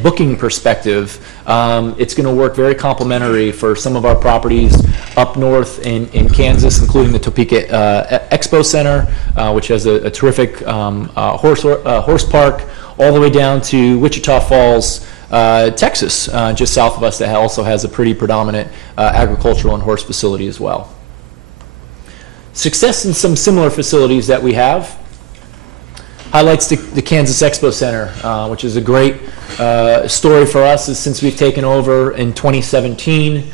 event booking perspective, it's going to work very complementary for some of our properties up north in Kansas, including the Topeka Expo Center, which has a terrific horse park, all the way down to Wichita Falls, Texas, just south of us, that also has a pretty predominant agricultural and horse facility as well. Success in some similar facilities that we have highlights the Kansas Expo Center, which is a great story for us since we've taken over in 2017.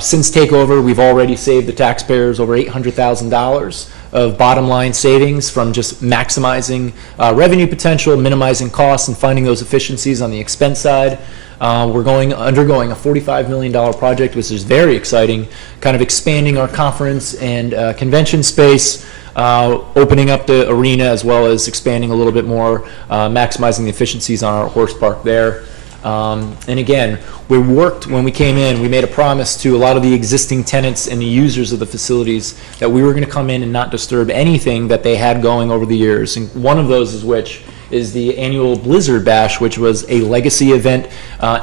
Since takeover, we've already saved the taxpayers over $800,000 of bottom line savings from just maximizing revenue potential, minimizing costs, and finding those efficiencies on the expense side. We're undergoing a $45 million project, which is very exciting, kind of expanding our conference and convention space, opening up the arena, as well as expanding a little bit more, maximizing the efficiencies on our horse park there. And again, when we came in, we made a promise to a lot of the existing tenants and the users of the facilities that we were going to come in and not disturb anything that they had going over the years. And one of those is the annual Blizzard Bash, which was a legacy event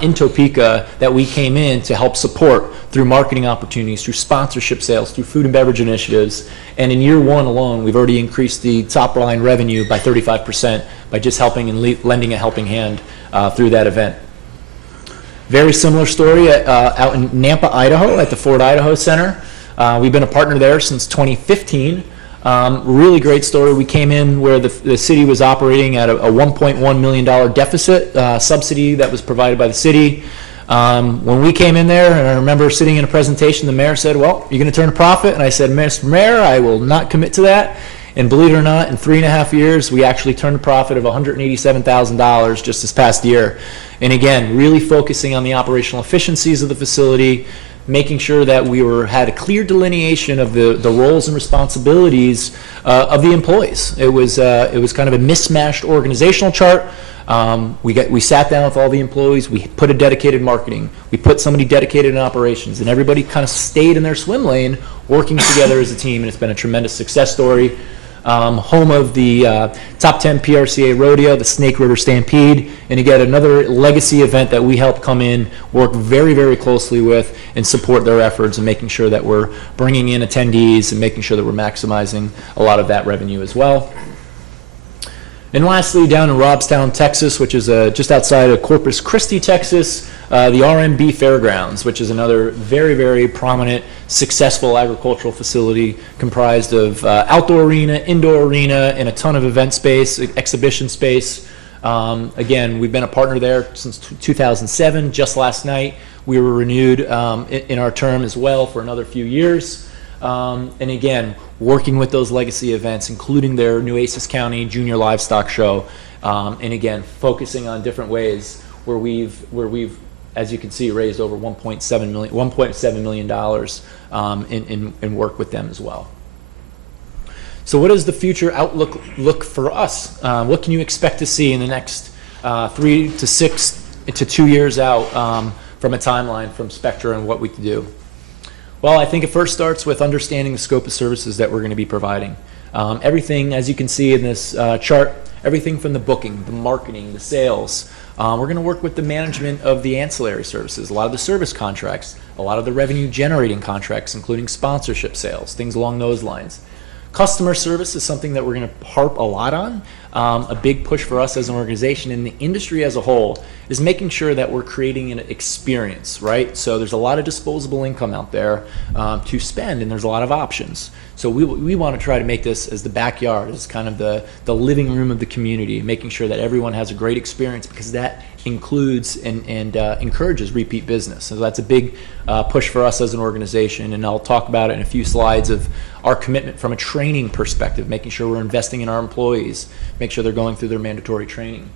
in Topeka that we came in to help support through marketing opportunities, through sponsorship sales, through food and beverage initiatives. And in year one alone, we've already increased the top line revenue by 35% by just helping and lending a helping hand through that event. Very similar story out in Nampa, Idaho, at the Ford Idaho Center. We've been a partner there since 2015. Really great story. We came in where the city was operating at a $1.1 million deficit subsidy that was provided by the city. When we came in there, and I remember sitting in a presentation, the mayor said, "Well, you're going to turn a profit?" And I said, "Mr. Mayor, I will not commit to that." And believe it or not, in 3.5 years, we actually turned a profit of $187,000 just this past year. And again, really focusing on the operational efficiencies of the facility, making sure that we had a clear delineation of the roles and responsibilities of the employees. It was kind of a mismatched organizational chart. We sat down with all the employees. We put a dedicated marketing. We put somebody dedicated in operations, and everybody kind of stayed in their swim lane, working together as a team. And it's been a tremendous success story. Home of the top 10 PRCA rodeo, the Snake River Stampede, and again, another legacy event that we help come in, work very, very closely with, and support their efforts and making sure that we're bringing in attendees and making sure that we're maximizing a lot of that revenue as well. And lastly, down in Robstown, Texas, which is just outside of Corpus Christi, Texas, the RMB Fairgrounds, which is another very, very prominent, successful agricultural facility comprised of outdoor arena, indoor arena, and a ton of event space, exhibition space. Again, we've been a partner there since 2007. Just last night, we were renewed in our term as well for another few years. And again, working with those legacy events, including their Nueces County Junior Livestock Show, and again, focusing on different ways where we've, as you can see, raised over $1.7 million in work with them as well. So what does the future outlook look for us? What can you expect to see in the next 3 to 6 to 2 years out from a timeline from Spectra and what we can do? Well, I think it first starts with understanding the scope of services that we're going to be providing. Everything, as you can see in this chart, everything from the booking, the marketing, the sales. We're going to work with the management of the ancillary services, a lot of the service contracts, a lot of the revenue generating contracts, including sponsorship sales, things along those lines. Customer service is something that we're going to harp a lot on. A big push for us as an organization and the industry as a whole is making sure that we're creating an experience, right? So there's a lot of disposable income out there to spend, and there's a lot of options. So we want to try to make this as the backyard, as kind of the living room of the community, making sure that everyone has a great experience, because that includes and encourages repeat business. So that's a big push for us as an organization, and I'll talk about it in a few slides of our commitment from a training perspective, making sure we're investing in our employees, make sure they're going through their mandatory training.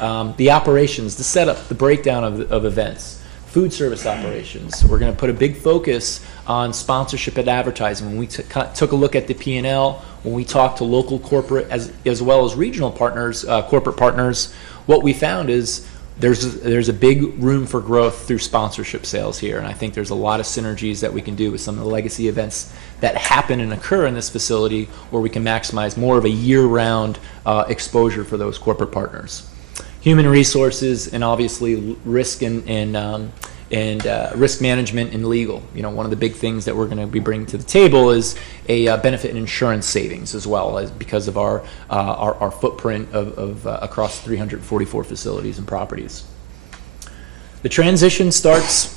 The operations, the setup, the breakdown of events, food service operations. We're going to put a big focus on sponsorship and advertising. When we took a look at the P&L, when we talked to local corporate as well as regional partners, corporate partners, what we found is there's a big room for growth through sponsorship sales here, and I think there's a lot of synergies that we can do with some of the legacy events that happen and occur in this facility, where we can maximize more of a year-round exposure for those corporate partners. human resources, and obviously risk and risk management and legal. One of the big things that we're going to be bringing to the table is a benefit and insurance savings, as well as because of our footprint of across 344 facilities and properties. The transition starts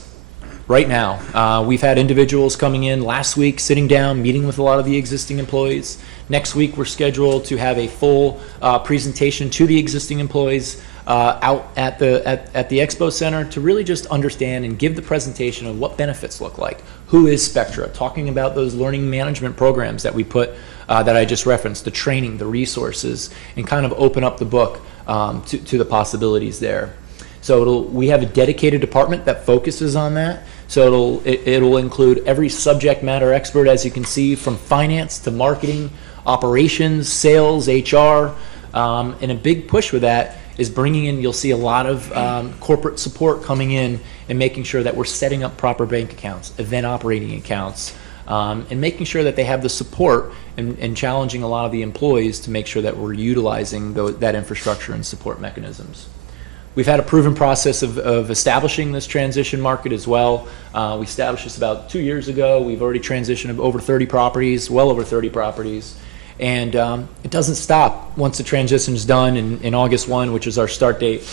right now. We've had individuals coming in last week, sitting down, meeting with a lot of the existing employees. Next week, we're scheduled to have a full presentation to the existing employees out at the Expo Center to really just understand and give the presentation of what benefits look like. Who is Spectra? Talking about those learning management programs that we put, that I just referenced, the training, the resources, and kind of open up the book to the possibilities there. So we have a dedicated department that focuses on that. So it'll include every subject matter expert, as you can see, from finance to marketing, operations, sales, HR, and a big push with that is bringing in, you'll see a lot of corporate support coming in and making sure that we're setting up proper bank accounts, event operating accounts, and making sure that they have the support and challenging a lot of the employees to make sure that we're utilizing that infrastructure and support mechanisms. We've had a proven process of establishing this transition market as well. We established this about 2 years ago. We've already transitioned over 30 properties, well over 30 properties. And it doesn't stop once the transition is done in August 1, which is our start date,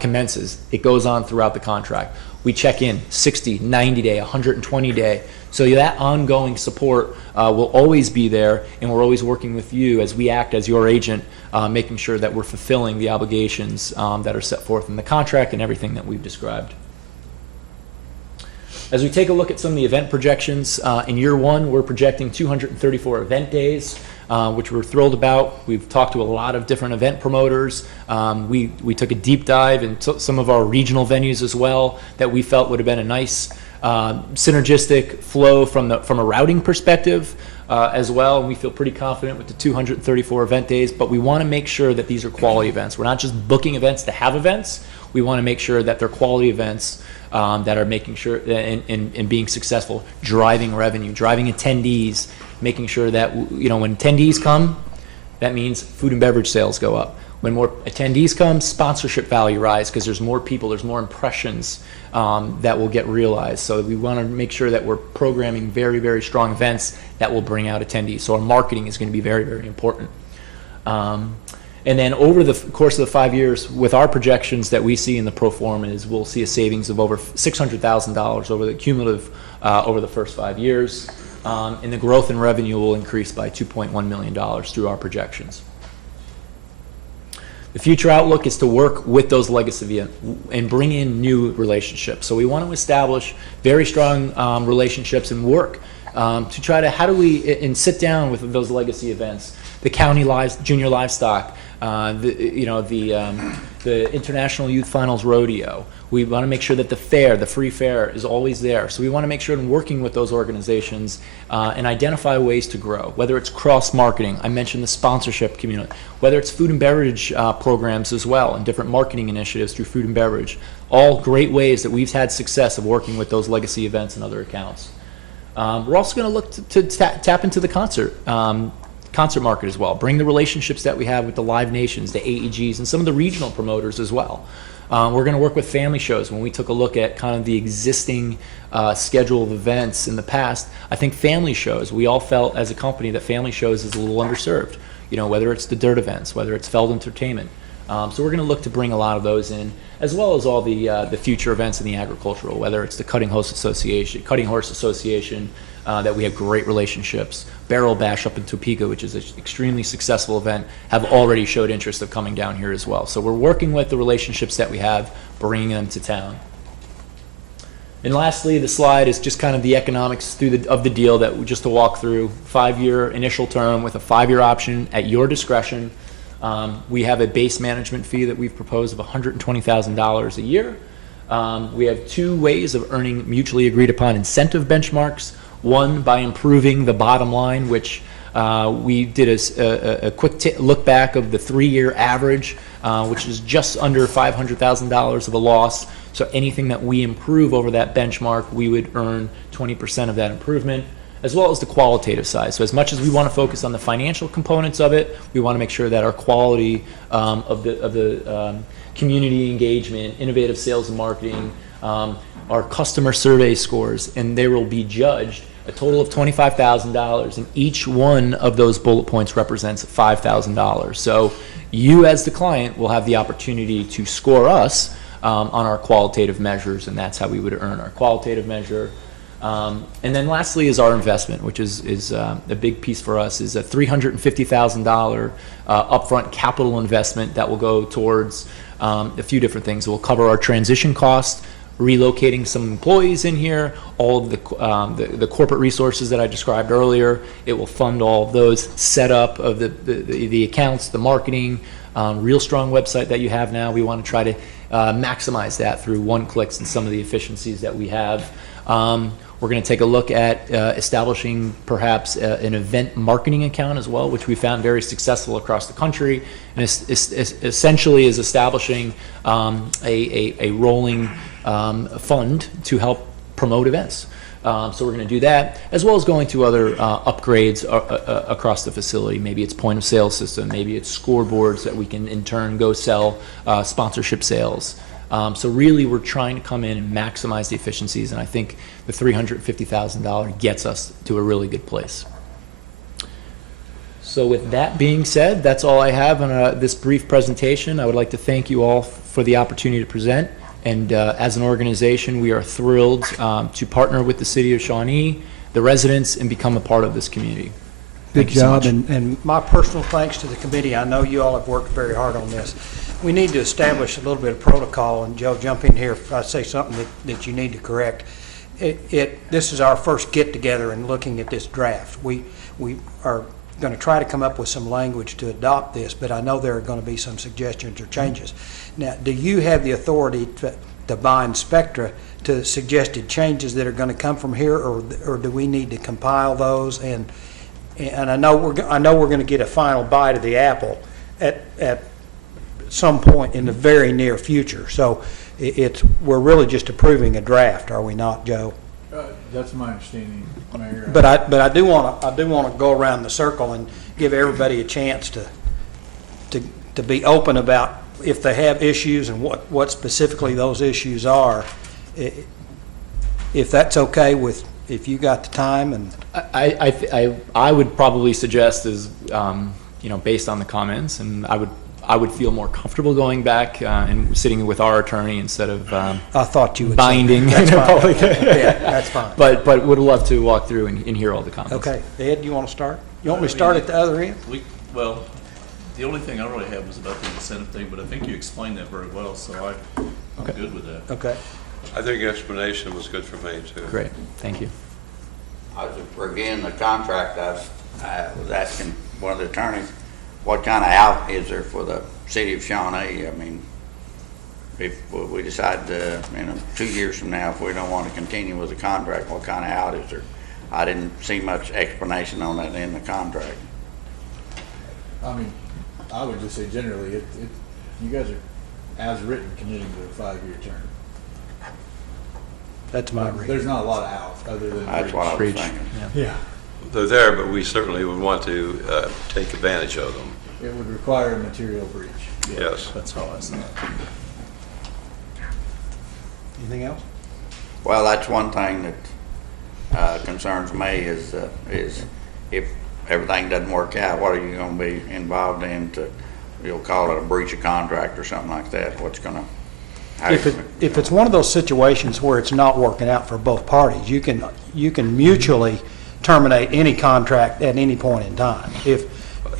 commences. It goes on throughout the contract. We check in 60, 90 day, 120 day. So that ongoing support will always be there, and we're always working with you as we act as your agent, making sure that we're fulfilling the obligations that are set forth in the contract and everything that we've described. As we take a look at some of the event projections, in year one, we're projecting 234 event days, which we're thrilled about. We've talked to a lot of different event promoters. We took a deep dive into some of our regional venues as well that we felt would have been a nice synergistic flow from a routing perspective as well. And we feel pretty confident with the 234 event days, but we want to make sure that these are quality events. We're not just booking events to have events. We want to make sure that they're quality events that are making sure and being successful, driving revenue, driving attendees, making sure that when attendees come, that means food and beverage sales go up. When more attendees come, sponsorship value rise because there's more people, there's more impressions that will get realized. So we want to make sure that we're programming very, very strong events that will bring out attendees. So our marketing is going to be very, very important. And then over the course of the 5 years, with our projections that we see in the pro forma, is we'll see a savings of over $600,000 over the cumulative over the first 5 years. And the growth in revenue will increase by $2.1 million through our projections. The future outlook is to work with those legacy and bring in new relationships. So we want to establish very strong relationships and work to try to, how do we, and sit down with those legacy events, the county junior livestock, the International Youth Finals Rodeo. We want to make sure that the fair, the free fair, is always there. So we want to make sure in working with those organizations and identify ways to grow, whether it's cross-marketing. I mentioned the sponsorship community, whether it's food and beverage programs as well, and different marketing initiatives through food and beverage. All great ways that we've had success of working with those legacy events and other accounts. We're also going to look to tap into the concert market as well. Bring the relationships that we have with the Live Nations, the AEGs, and some of the regional promoters as well. We're going to work with family shows. When we took a look at kind of the existing schedule of events in the past, I think family shows, we all felt as a company that family shows is a little underserved. Whether it's the dirt events, whether it's Feld Entertainment. So we're going to look to bring a lot of those in, as well as all the future events in the agricultural, whether it's the Cutting Horse Association, that we have great relationships. Barrel Bash up in Topeka, which is an extremely successful event, have already showed interest of coming down here as well. So we're working with the relationships that we have, bringing them to town. And lastly, the slide is just kind of the economics of the deal just to walk through. 5-year initial term with a 5-year option at your discretion. We have a base management fee that we've proposed of $120,000 a year. We have 2 ways of earning mutually agreed upon incentive benchmarks. One, by improving the bottom line, which we did a quick look back of the 3-year average, which is just under $500,000 of a loss. So anything that we improve over that benchmark, we would earn 20% of that improvement. as well as the qualitative side. So as much as we want to focus on the financial components of it, we want to make sure that our quality of the community engagement, innovative sales and marketing, our customer survey scores, and they will be judged a total of $25,000, and each one of those bullet points represents $5,000. So you as the client will have the opportunity to score us on our qualitative measures, and that's how we would earn our qualitative measure. And then lastly is our investment, which is a big piece for us, is a $350,000 upfront capital investment that will go towards a few different things. It will cover our transition cost, relocating some employees in here, all of the corporate resources that I described earlier. It will fund all of those, setup of the accounts, the marketing, real strong website that you have now. We want to try to maximize that through one-clicks and some of the efficiencies that we have. We're going to take a look at establishing perhaps an event marketing account as well, which we found very successful across the country, and essentially is establishing a rolling fund to help promote events. So we're going to do that, as well as going to other upgrades across the facility. Maybe it's point of sale system, maybe it's scoreboards that we can in turn go sell sponsorship sales. So really we're trying to come in and maximize the efficiencies, and I think the $350,000 gets us to a really good place. So with that being said, that's all I have on this brief presentation. I would like to thank you all for the opportunity to present. And as an organization, we are thrilled to partner with the City of Shawnee, the residents, and become a part of this community. Good job, and my personal thanks to the committee. I know you all have worked very hard on this. We need to establish a little bit of protocol, and Joe, jump in here if I say something that you need to correct. This is our first get-together in looking at this draft. We are going to try to come up with some language to adopt this, but I know there are going to be some suggestions or changes. Now, do you have the authority to bind Spectra to suggested changes that are going to come from here, or do we need to compile those? And I know we're going to get a final bite of the apple at some point in the very near future. So we're really just approving a draft, are we not, Joe? That's my understanding, Mayor. But I do want to go around the circle and give everybody a chance to be open about if they have issues and what specifically those issues are. If that's okay with, if you got the time. And I would probably suggest is based on the comments, and I would feel more comfortable going back and sitting with our attorney instead of I thought you would binding. That's fine. Yeah, that's fine. But would love to walk through and hear all the comments. Okay, Ed, you want to start? You want me to start at the other end? Well, the only thing I really had was about the incentive thing, but I think you explained that very well, so I'm good with that. Okay. I think your explanation was good for me, too. Great, thank you. Again, the contract, I was asking one of the attorneys, what kind of out is there for the City of Shawnee? I mean, if we decide to, 2 years from now, if we don't want to continue with the contract, what kind of out is there? I didn't see much explanation on that in the contract. I mean, I would just say generally, you guys are, as written, committing to a 5-year term. That's my reading. There's not a lot of outs other than That's what I was thinking. Yeah. They're there, but we certainly would want to take advantage of them. It would require a material breach. Yes. That's how I see it. Anything else? Well, that's one thing that concerns me is if everything doesn't work out, what are you going to be involved in you'll call it a breach of contract or something like that? What's going to If it's one of those situations where it's not working out for both parties, you can mutually terminate any contract at any point in time.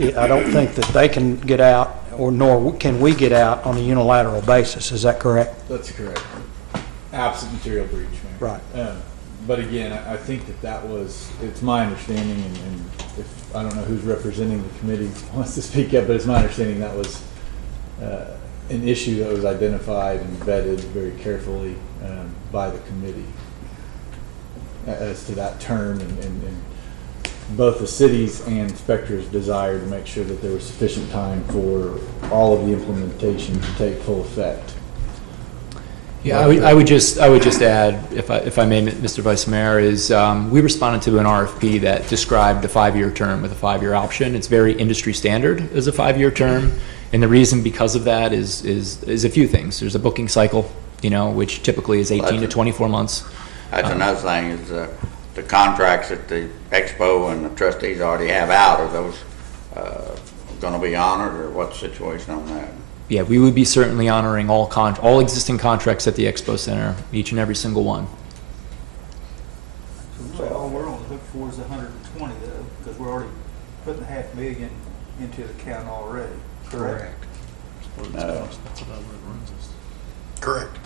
I don't think that they can get out, or nor can we get out on a unilateral basis. Is that correct? That's correct. Absent material breach, Mayor. Right. But again, I think it's my understanding, and if I don't know who's representing the committee wants to speak up, but it's my understanding that was an issue that was identified and vetted very carefully by the committee as to that term, and both the city's and Spectra's desire to make sure that there was sufficient time for all of the implementation to take full effect. Yeah, I would just add, if I may, Mr. Vice Mayor, is we responded to an RFP that described a 5-year term with a 5-year option. It's very industry standard as a 5-year term, and the reason because of that is a few things. There's a booking cycle, which typically is 18 to 24 months. That's another thing, is the contracts that the Expo and the trustees already have out, are those gonna be honored, or what's the situation on that? Yeah, we would be certainly honoring all existing contracts at the Expo Center, each and every single one. So all we're on the hook for is 120 though, because we're already putting $500,000 into the account already, correct? That's about where it runs us. Correct.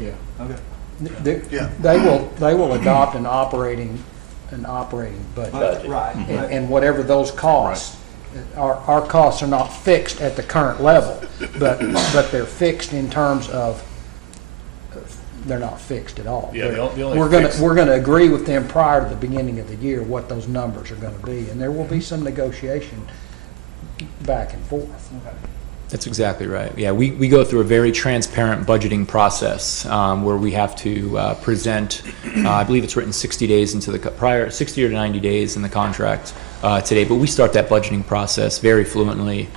Yeah. Okay. Yeah. They will adopt an operating budget. Right. And whatever those costs, our costs are not fixed at the current level, but they're fixed in terms of, they're not fixed at all. Yeah, the only We're gonna agree with them prior to the beginning of the year what those numbers are gonna be, and there will be some negotiation back and forth. That's exactly right. Yeah, we go through a very transparent budgeting process where we have to present, I believe it's written 60 days into the prior, 60 or 90 days in the contract today, but we start that budgeting process very fluently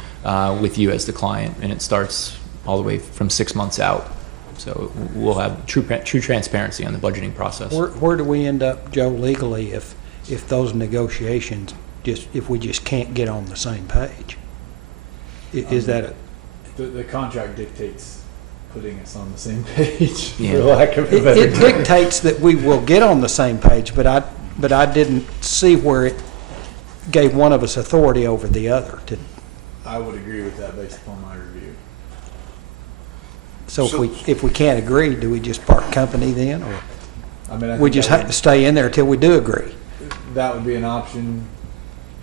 with you as the client, and it starts all the way from 6 months out. So we'll have true transparency on the budgeting process. Where do we end up, Joe, legally if those negotiations, if we just can't get on the same page? Is that a? The contract dictates putting us on the same page, Yeah. for lack of a better It term. dictates that we will get on the same page, but I didn't see where it gave one of us authority over the other. I would agree with that based upon my review. So if we can't agree, do we just part company then, or I mean, I we think just that have to stay in there until we do agree? that would be an option.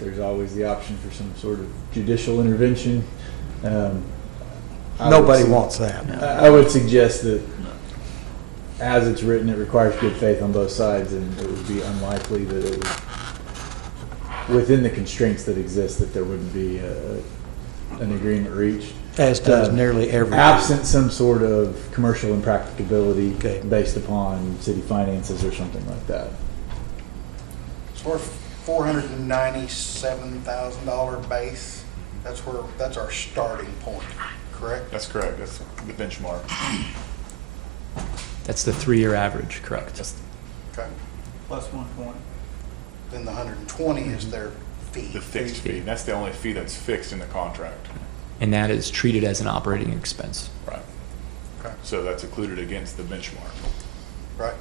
There's always the option for some sort of judicial intervention. I would Nobody su- wants that. I would suggest that, as it's written, it requires good faith on both sides, and it would be unlikely that it would, within the constraints that exist, that there wouldn't be an agreement reached. As does nearly every. Absent some sort of commercial impracticability Okay. based upon city finances or something like that. So we're $497,000 base. That's our starting point, correct? That's correct. That's the benchmark. That's the 3-year average, correct? Okay. Plus 120. Then the 120 is their fee. The fixed fee. That's the only fee that's fixed in the contract. And that is treated as an operating expense. Right. Okay. So that's included against the benchmark Right.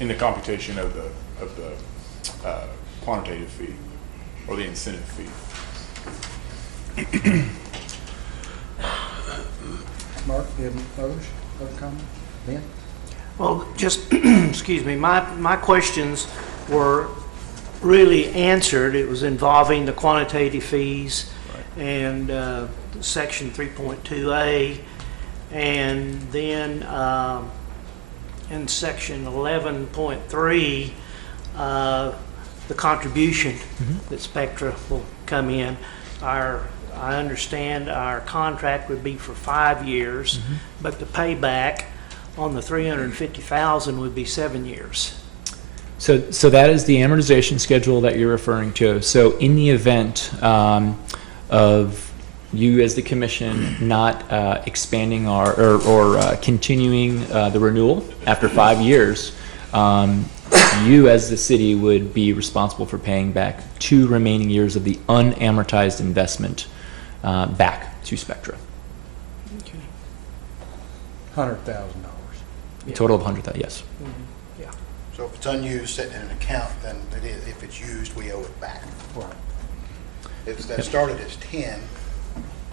in the computation of the quantitative fee or the incentive fee. Mark, you have other comments? Ben? Well, just, excuse me, my questions were really answered. It was involving the quantitative fees and section 3.2A, and then in section 11.3, the contribution that Spectra will come in. I understand our contract would be for 5 years, but the payback on the $350,000 would be 7 years. So that is the amortization schedule that you're referring to. So in the event of you as the commission not expanding or continuing the renewal after 5 years, you as the city would be responsible for paying back 2 remaining years of the unamortized investment back to Spectra. $100,000. A total of 100,000, yes. So if it's unused, sitting in an account, then it is, if it's used, we owe it back. Right. That started as 10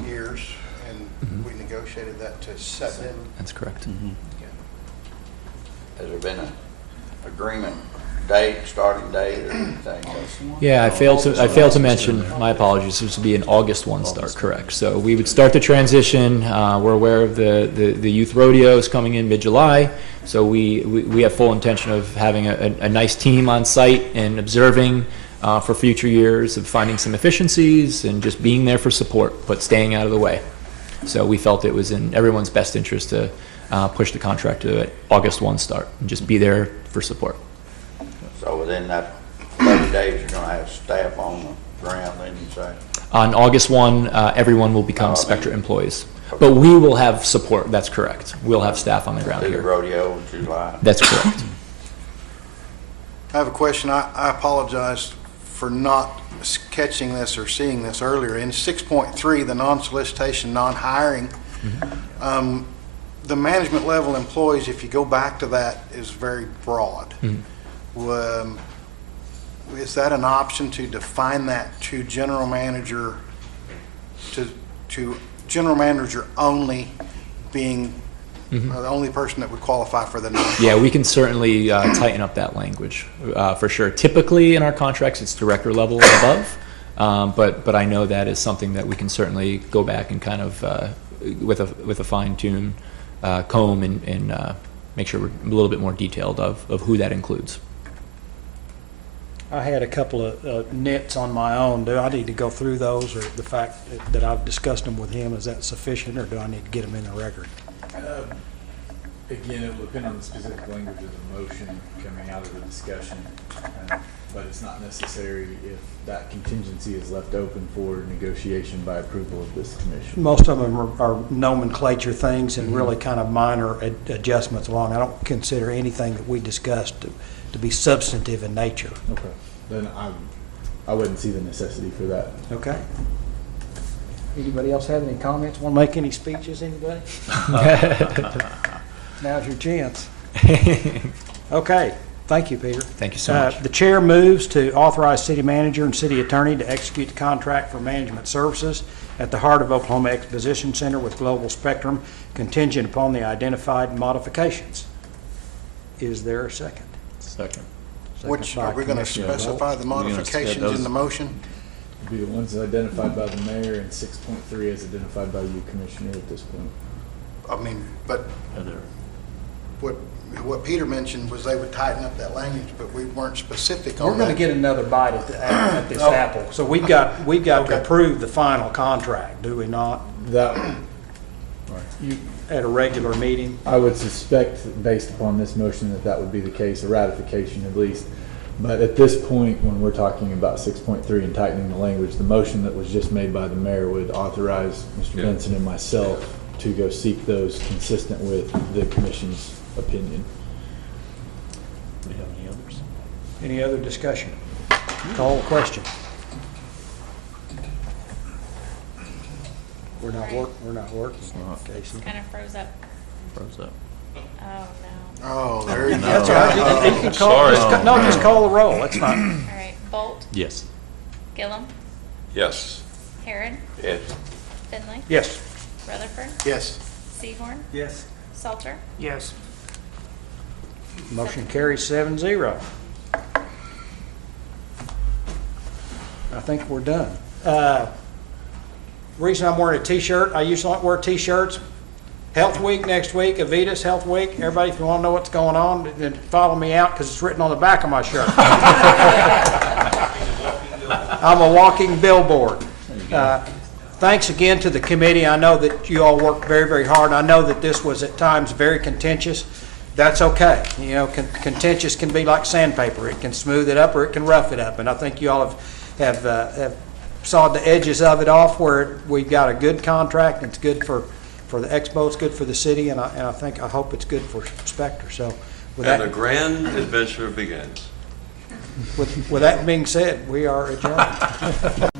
years, and we negotiated that to 7. That's correct. Has there been an agreement, date, starting date, or anything? Yeah, I failed to mention, my apologies, this would be an August 1 start, correct. So we would start the transition, we're aware of the youth rodeos coming in mid-July, so we have full intention of having a nice team on site and observing for future years, of finding some efficiencies and just being there for support, but staying out of the way. So we felt it was in everyone's best interest to push the contract to August 1 start, and just be there for support. So within that 30 days, you're gonna have staff on the ground, then you say? On August 1, everyone will become Spectra employees. But we will have support, that's correct. We'll have staff on the ground Do the here. rodeo in July? That's correct. I have a question. I apologize for not catching this or seeing this earlier. In 6.3, the non-solicitation, non-hiring, the management level employees, if you go back to that, is very broad. Is that an option to define that to general manager, to general manager only being the only person that would qualify for the non? Yeah, we can certainly tighten up that language for sure. Typically in our contracts, it's director level and above, but I know that is something that we can certainly go back and kind of with a fine tune comb and make sure we're a little bit more detailed of who that includes. I had a couple of nits on my own. Do I need to go through those, or the fact that I've discussed them with him, is that sufficient, or do I need to get them in the record? Again, it will depend on the specific language of the motion coming out of the discussion, but it's not necessary if that contingency is left open for negotiation by approval of this commission. Most of them are nomenclature things and really kind of minor adjustments along. I don't consider anything that we discussed to be substantive in nature. Okay. Then I wouldn't see the necessity for that. Okay. Anybody else have any comments? Want to make any speeches, anybody? Now's your chance. Okay. Thank you, Peter. Thank you so much. The chair moves to authorize city manager and city attorney to execute the contract for management services at the Heart of Oklahoma Exposition Center with Global Spectrum, contingent upon the identified modifications. Is there a second? Second. Which, Second by are we going to Commissioner Bolt. specify the modifications in the motion? Be the ones identified by the mayor, and 6.3 as identified by you, Commissioner, at this point. I mean, but Heather. what Peter mentioned was they would tighten up that language, but we weren't specific on We're that. going to get another bite at this apple. So we've got to Okay. approve the final contract, do we not? That, At a regular meeting? I would suspect, based upon this motion, that would be the case, a ratification at least. But at this point, when we're talking about 6.3 and tightening the language, the motion that was just made by the mayor would authorize Mr. Benson and myself to go seek those consistent with the commission's opinion. Do we have any others? Any other discussion? Call the question. We're not working, Casey. Kind of froze up. Froze up. Oh, Oh, there you go. That's all right. You can call, just call the roll, that's fine. no. All right. Bolt, Yes. Gillum, Yes. Harrod, Yes. Finley, Yes. Rutherford, Yes. Seahorn, Yes. Salter. Yes. Motion carries 7-0. I think we're done. Reason I'm wearing a t-shirt, I usually don't wear t-shirts. Health Week next week, Avitas Health Week. Everybody, if you want to know what's going on, then follow me out because it's written on the back of my shirt. I'm a walking billboard. Thanks again to the committee. I know that you all worked very, very hard. I know that this was at times very contentious. That's okay. You know, contentious can be like sandpaper. It can smooth it up or it can rough it up. And I think you all have sawed the edges of it off where we've got a good contract. And it's good for the Expo, it's good for the city, and I hope it's good for Spectre. So, with And the that, grand adventure begins. with that being said, we are adjourned.